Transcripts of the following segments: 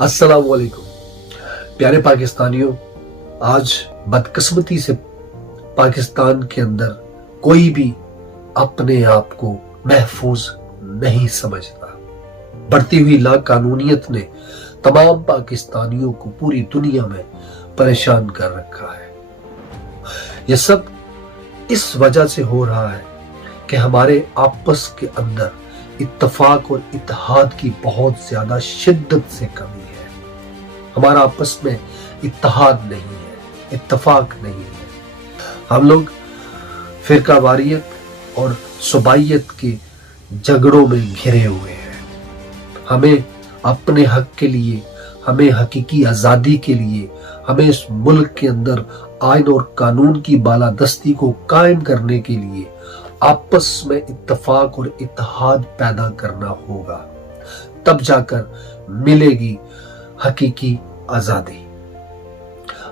अस्सलाम वालेकुम प्यारे पाकिस्तानियों। आज बदकिस्मती से पाकिस्तान के अंदर कोई भी अपने आप को महफूज नहीं समझता। बढ़ती हुई लाकानूनियत ने तमाम पाकिस्तानियों को पूरी दुनिया में परेशान कर रखा है। यह सब इस वजह से हो रहा है कि हमारे आपस के अंदर इत्तफाक और इत्तेहाद की बहुत ज्यादा शिद्दत से कमी है। हमारा आपस में इत्तेहाद नहीं है, इत्तफाक नहीं है। हम लोग फिरकावारियत और सुबाइयत के झगड़ों में घिरे हुए हैं। हमें अपने हक के लिए, हमें हकीकी आजादी के लिए, हमें इस मुल्क के अंदर आइन और कानून की बालादस्ती को कायम करने के लिए आपस में इत्तफाक और इत्तेहाद पैदा करना होगा। तब जाकर मिलेगी हकीकी आजादी।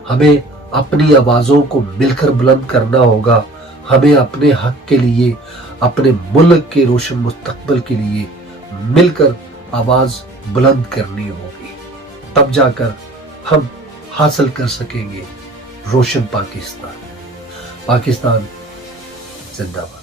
हमें अपनी आवाजों को मिलकर बुलंद करना होगा। हमें अपने हक के लिए, अपने मुल्क के रोशन मुस्तकबिल के लिए मिलकर आवाज बुलंद करनी होगी। तब जाकर हम हासिल कर सकेंगे रोशन पाकिस्तान। पाकिस्तान जिंदाबाद।